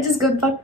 I just got back.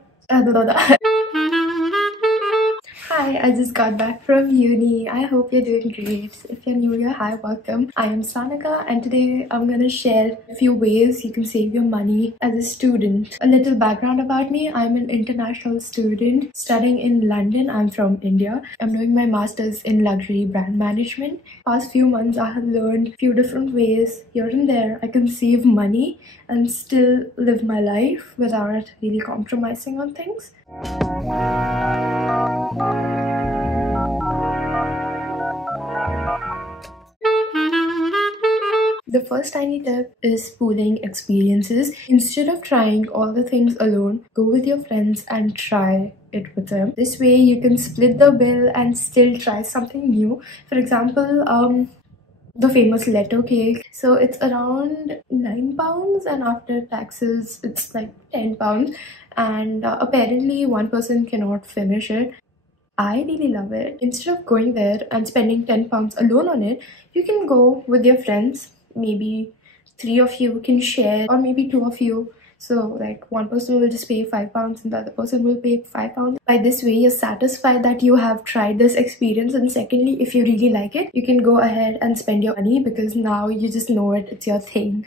Hi, I just got back from uni. I hope you're doing great. If you're new here, hi, welcome. I am Sanika, and today I'm gonna share a few ways you can save your money as a student. A little background about me: I'm an international student studying in London. I'm from India. I'm doing my master's in luxury brand management. Past few months, I have learned few different ways here and there I can save money and still live my life without really compromising on things. The first tiny tip is pooling experiences. Instead of trying all the things alone, go with your friends and try it with them. This way you can split the bill and still try something new. For example, the famous letter cake. So it's around £9, and after taxes it's like £10, and apparently one person cannot finish it. I really love it. Instead of going there and spending £10 alone on it, you can go with your friends. Maybe 3 of you can share, or maybe 2 of you. So like one person will just pay £5 and the other person will pay £5. By this way, you're satisfied that you have tried this experience, and secondly, if you really like it, you can go ahead and spend your money because now you just know it, it's your thing.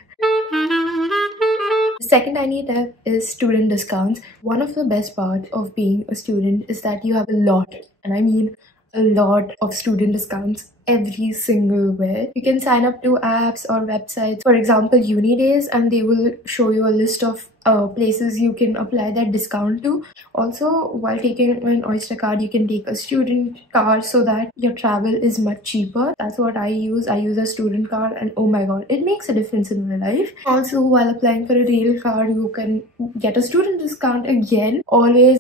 The second tiny tip is student discounts. One of the best parts of being a student is that you have a lot, and I mean a lot of student discounts every single way. You can sign up to apps or websites, for example Uni Days, and they will show you a list of places you can apply that discount to. Also, while taking an Oyster card, you can take a student card so that your travel is much cheaper. That's what I use. I use a student card, and oh my god, it makes a difference in my life. Also, while applying for a real card, you can get a student discount again. Always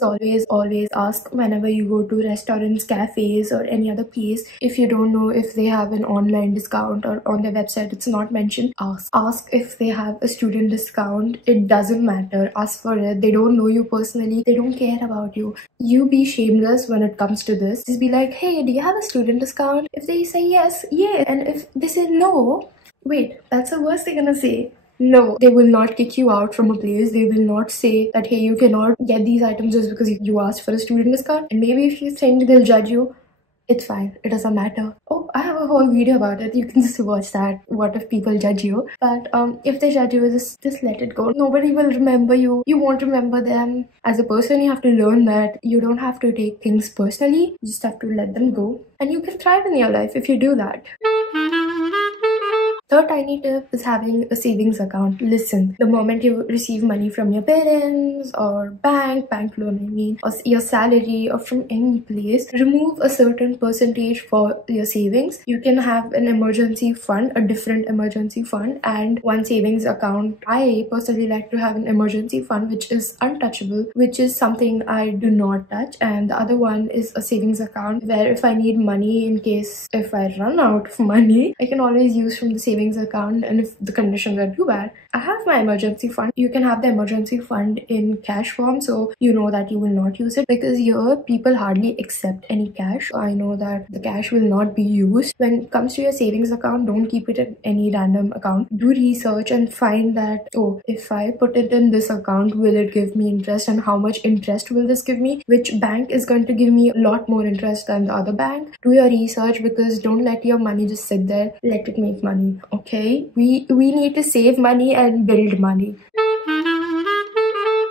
ask whenever you go to restaurants, cafes, or any other place. If you don't know if they have an online discount or on their website it's not mentioned, ask if they have a student discount. It doesn't matter, ask for it. They don't know you personally, they don't care about you. You be shameless when it comes to this. Just be like, hey, do you have a student discount? If they say yes, yeah. And if they say no, wait, that's the worst they're gonna say. No, they will not kick you out from a place. They will not say that, hey, you cannot get these items just because you asked for a student discount. And maybe if you think they'll judge you, it's fine, it doesn't matter. Oh, I have a whole video about it. You can just watch that. What if people judge you? But if they judge you, just let it go. Nobody will remember you. You won't remember them. As a person, you have to learn that you don't have to take things personally. You just have to let them go. And you can thrive in your life if you do that. Third tiny tip is having a savings account. Listen, the moment you receive money from your parents or bank loan I mean, or your salary or from any place, remove a certain percentage for your savings. You can have an emergency fund, a different emergency fund, and one savings account. I personally like to have an emergency fund which is untouchable, which is something I do not touch, and the other one is a savings account where if I need money in case if I run out of money, I can always use from the savings account. And if the conditions are too bad, I have my emergency fund. You can have the emergency fund in cash form, so you know that you will not use it, because here people hardly accept any cash. I know that the cash will not be used. When it comes to your savings account, don't keep it in any random account. Do research and find that, oh, if I put it in this account, will it give me interest, and how much interest will this give me? Which bank is going to give me a lot more interest than the other bank? Do your research, because don't let your money just sit there. Let it make money. Okay, we need to save money and build money.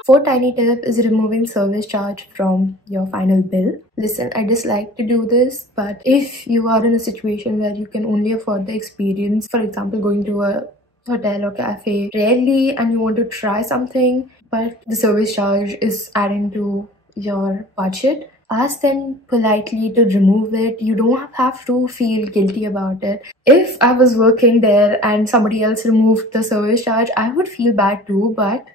Fourth tiny tip is removing service charge from your final bill. Listen, I dislike to do this, but if you are in a situation where you can only afford the experience, for example going to a hotel or cafe rarely, and you want to try something but the service charge is adding to your budget, ask them politely to remove it. You don't have to feel guilty about it. If I was working there and somebody else removed the service charge, I would feel bad too, but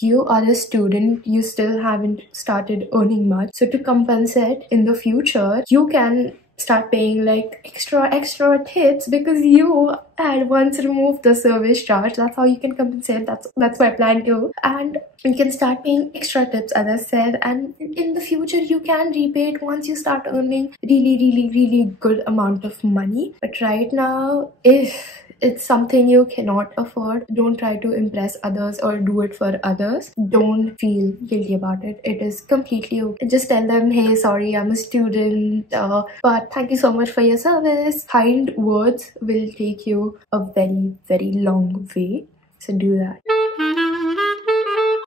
you are a student, you still haven't started earning much. So to compensate in the future, you can start paying like extra tips because you had once removed the service charge. That's how you can compensate. That's my plan too. And you can start paying extra tips, as I said, and in the future you can repay it once you start earning really good amount of money. But right now, if it's something you cannot afford, don't try to impress others or do it for others. Don't feel guilty about it. It is completely okay. Just tell them, hey, sorry, I'm a student, but thank you so much for your service. Kind words will take you a very, very long way. So do that.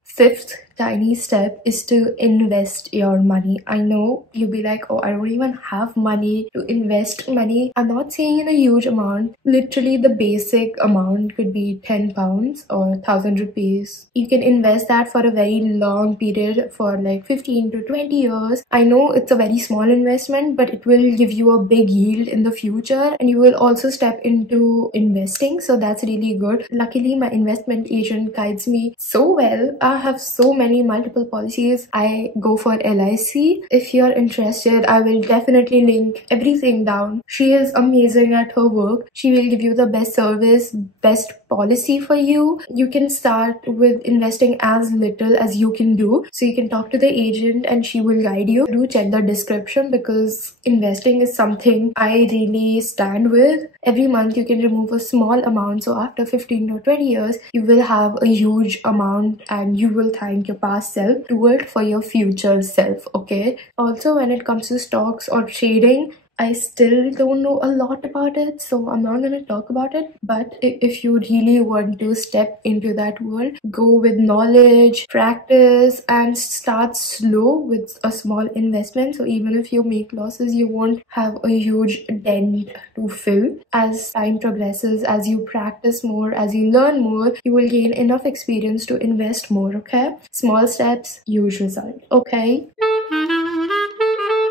Fifth tiny step is to invest your money. I know you'll be like, oh, I don't even have money to invest money. I'm not saying in a huge amount. Literally the basic amount could be 10 pounds or 1,000 rupees. You can invest that for a very long period, for like 15 to 20 years. I know it's a very small investment, but it will give you a big yield in the future, and you will also step into investing. So that's really good. Luckily, my investment agent guides me so well. I have so many multiple policies. I go for LIC. If you're interested, I will definitely link everything down. She is amazing at her work. She will give you the best service, best policy for you. You can start with investing as little as you can do. So you can talk to the agent and she will guide you. Do check the description, because investing is something I really stand with. Every month you can remove a small amount. So after 15 or 20 years, you will have a huge amount and you will thank your past self. Do it for your future self, okay? Also, when it comes to stocks or trading, I still don't know a lot about it, so I'm not gonna talk about it. But if you really want to step into that world, go with knowledge, practice, and start slow with a small investment. So even if you make losses, you won't have a huge dent to fill. As time progresses, as you practice more, as you learn more, you will gain enough experience to invest more, okay? Small steps, huge result, okay?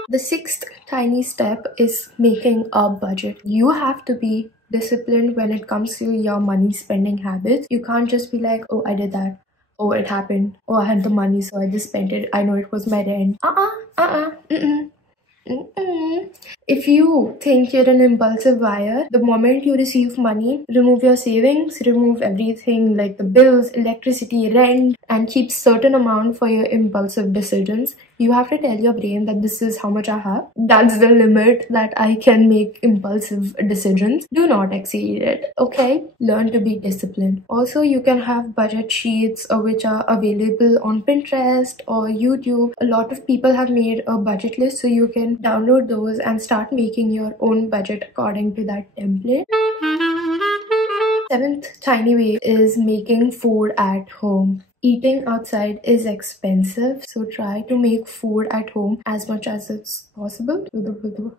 The sixth tiny step is making a budget. You have to be disciplined when it comes to your money spending habits. You can't just be like, oh, I did that. Oh, it happened. Oh, I had the money, so I just spent it. I know it was my rent. If you think you're an impulsive buyer, the moment you receive money, remove your savings, remove everything like the bills, electricity, rent, and keep certain amount for your impulsive decisions. You have to tell your brain that this is how much I have. That's the limit that I can make impulsive decisions. Do not exceed it, okay? Learn to be disciplined. Also, you can have budget sheets which are available on Pinterest or YouTube. A lot of people have made a budget list, so you can download those and start making your own budget according to that template. Seventh tiny way is making food at home. Eating outside is expensive, so try to make food at home as much as it's possible.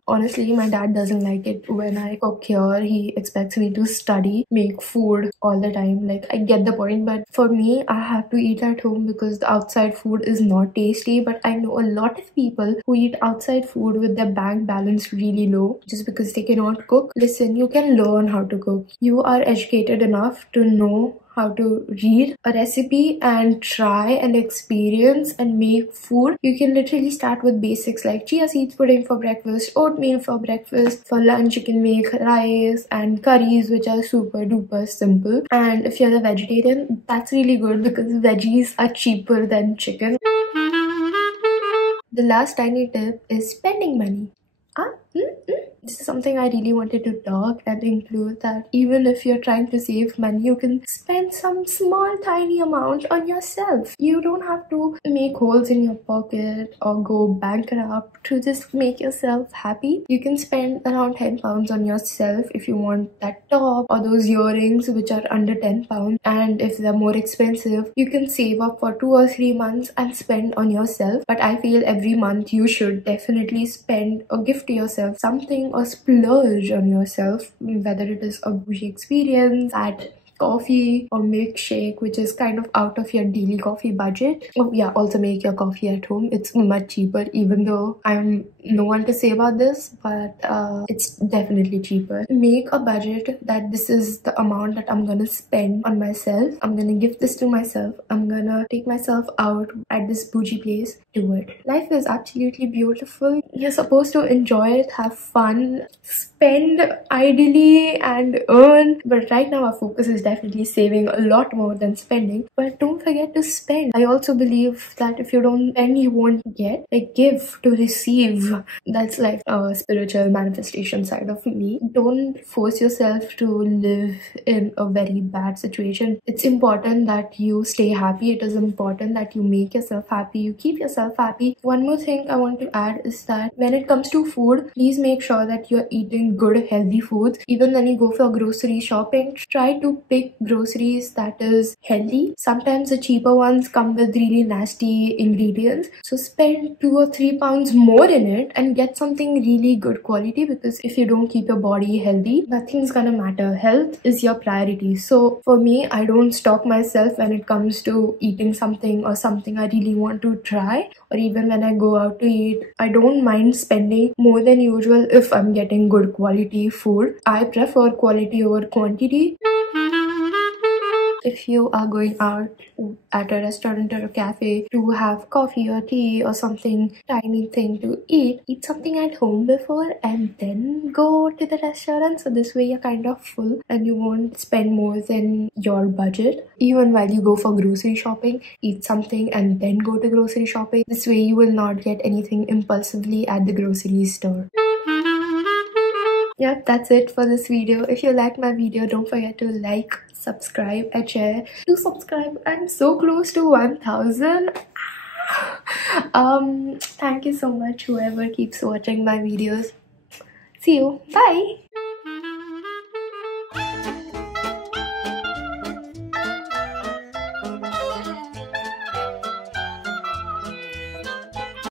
Honestly, my dad doesn't like it when I cook here. He expects me to study, make food all the time. Like, I get the point, but for me, I have to eat at home because the outside food is not tasty. But I know a lot of people who eat outside food with their bank balance really low just because they cannot cook. Listen, you can learn how to cook. You are educated enough to know how to read a recipe and try and experience and make food. You can literally start with basics like chia seeds pudding for breakfast, oatmeal for breakfast. For lunch, you can make rice and curries, which are super duper simple. And if you're a vegetarian, that's really good because veggies are cheaper than chicken. The last tiny tip is spending money. This is something I really wanted to talk and include, that even if you're trying to save money, you can spend some small tiny amount on yourself. You don't have to make holes in your pocket or go bankrupt to just make yourself happy. You can spend around 10 pounds on yourself if you want that top or those earrings which are under 10 pounds. And if they're more expensive, you can save up for 2 or 3 months and spend on yourself. But I feel every month you should definitely spend or gift to yourself something or splurge on yourself, whether it is a bougie experience at coffee or milkshake, which is kind of out of your daily coffee budget. Oh yeah, also make your coffee at home. It's much cheaper, even though I'm no one to say about this, but it's definitely cheaper. Make a budget that this is the amount that I'm gonna spend on myself. I'm gonna give this to myself. I'm gonna take myself out at this bougie place. Do it. Life is absolutely beautiful. You're supposed to enjoy it, have fun, spend ideally and earn. But right now our focus is definitely saving a lot more than spending. But don't forget to spend. I also believe that if you don't spend, you won't get. Like, give to receive. That's like a spiritual manifestation side of me. Don't force yourself to live in a very bad situation. It's important that you stay happy. It is important that you make yourself happy, you keep yourself happy. One more thing I want to add is that when it comes to food, please make sure that you're eating good healthy foods. Even when you go for grocery shopping, try to pick groceries that is healthy. Sometimes the cheaper ones come with really nasty ingredients, so spend 2 or 3 pounds more in it and get something really good quality, because if you don't keep your body healthy, nothing's gonna matter. Health is your priority. So for me, I don't stop myself when it comes to eating something or something I really want to try, or even when I go out to eat, I don't mind spending more than usual if I'm getting good quality food. I prefer quality over quantity. If you are going out at a restaurant or a cafe to have coffee or tea or something tiny thing to eat something at home before and then go to the restaurant, so this way you're kind of full and you won't spend more than your budget. Even while you go for grocery shopping, eat something and then go to grocery shopping. This way you will not get anything impulsively at the grocery store. Yeah, that's it for this video. If you like my video, don't forget to like, subscribe and share. Do subscribe. I'm so close to 1000. Thank you so much, whoever keeps watching my videos. See you. Bye.